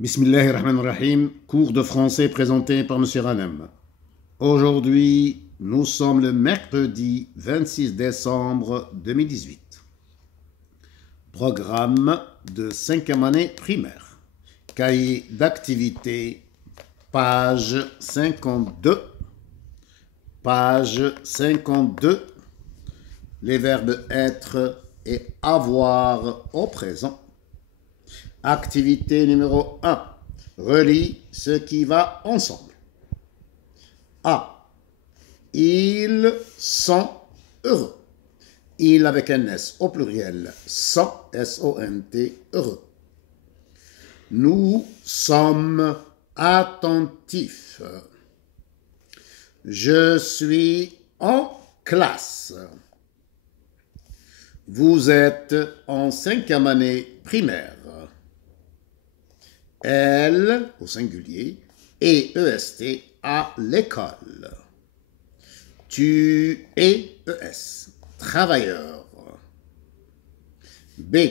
Bismillahirrahmanirrahim, cours de français présenté par M. Ranem. Aujourd'hui, nous sommes le mercredi 26 décembre 2018. Programme de 5e année primaire. Cahier d'activité, page 52. Page 52. Les verbes être et avoir au présent. Activité numéro 1. Relie ce qui va ensemble. A. Ils sont heureux. Ils avec un S au pluriel. Sont, S-O-N-T, heureux. Nous sommes attentifs. Je suis en classe. Vous êtes en 5e année primaire. Elle, au singulier, et EST à l'école. Tu es ES, travailleur. B.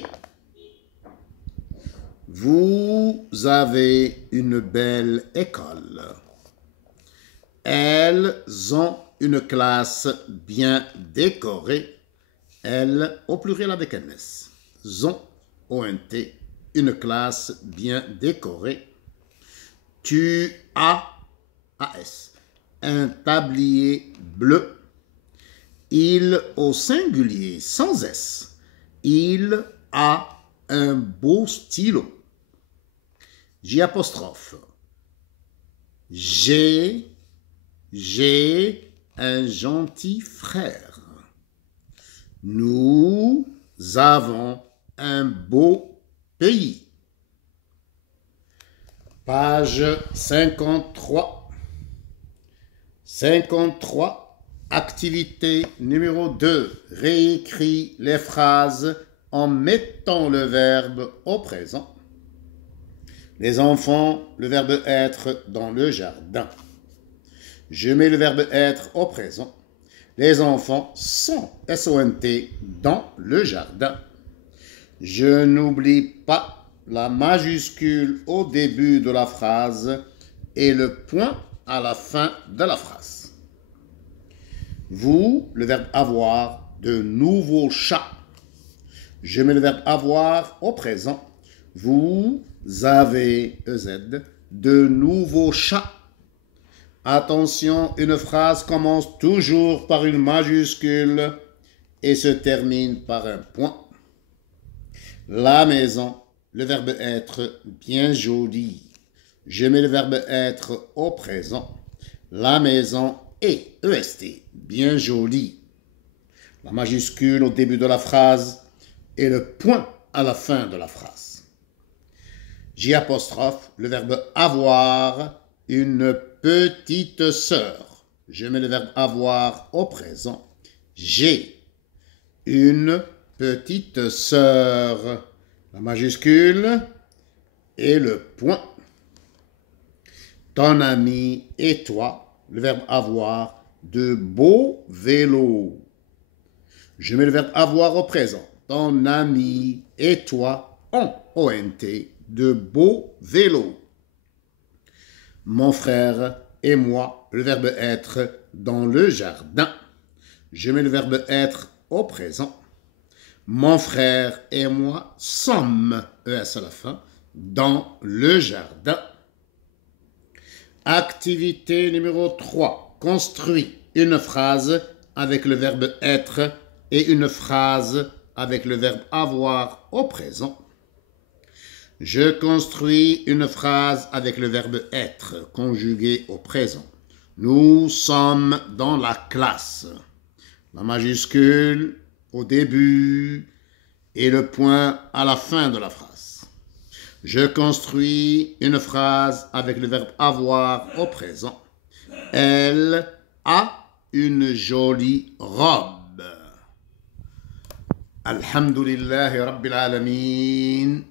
Vous avez une belle école. Elles ont une classe bien décorée. Elles, au pluriel avec un S. Ont, O-N-T, une classe bien décorée. Tu as, A-S, un tablier bleu. Il, au singulier, sans S. Il a un beau stylo. J apostrophe. J'ai un gentil frère. Nous avons un beau pays. Page 53. 53. Activité numéro 2. Réécris les phrases en mettant le verbe au présent. Les enfants, le verbe être dans le jardin. Je mets le verbe être au présent. Les enfants sont, S-O-N-T, dans le jardin. Je n'oublie pas la majuscule au début de la phrase et le point à la fin de la phrase. Vous, le verbe avoir, de nouveaux chats. Je mets le verbe avoir au présent. Vous avez, EZ, de nouveaux chats. Attention, une phrase commence toujours par une majuscule et se termine par un point. La maison, le verbe être, bien joli. Je mets le verbe être au présent. La maison est, EST, bien joli. La majuscule au début de la phrase et le point à la fin de la phrase. J apostrophe, le verbe avoir, une petite sœur. Je mets le verbe avoir au présent. J'ai une petite sœur. La majuscule et le point. Ton ami et toi, le verbe avoir, de beaux vélos. Je mets le verbe avoir au présent. Ton ami et toi ont, O-N-T, de beaux vélos. Mon frère et moi, le verbe être dans le jardin. Je mets le verbe être au présent. Mon frère et moi sommes, ES à la fin, dans le jardin. Activité numéro 3. Construis une phrase avec le verbe être et une phrase avec le verbe avoir au présent. Je construis une phrase avec le verbe être conjugué au présent. Nous sommes dans la classe. La majuscule au début et le point à la fin de la phrase. Je construis une phrase avec le verbe avoir au présent. Elle a une jolie robe. Alhamdulillahi Rabbil Alamin.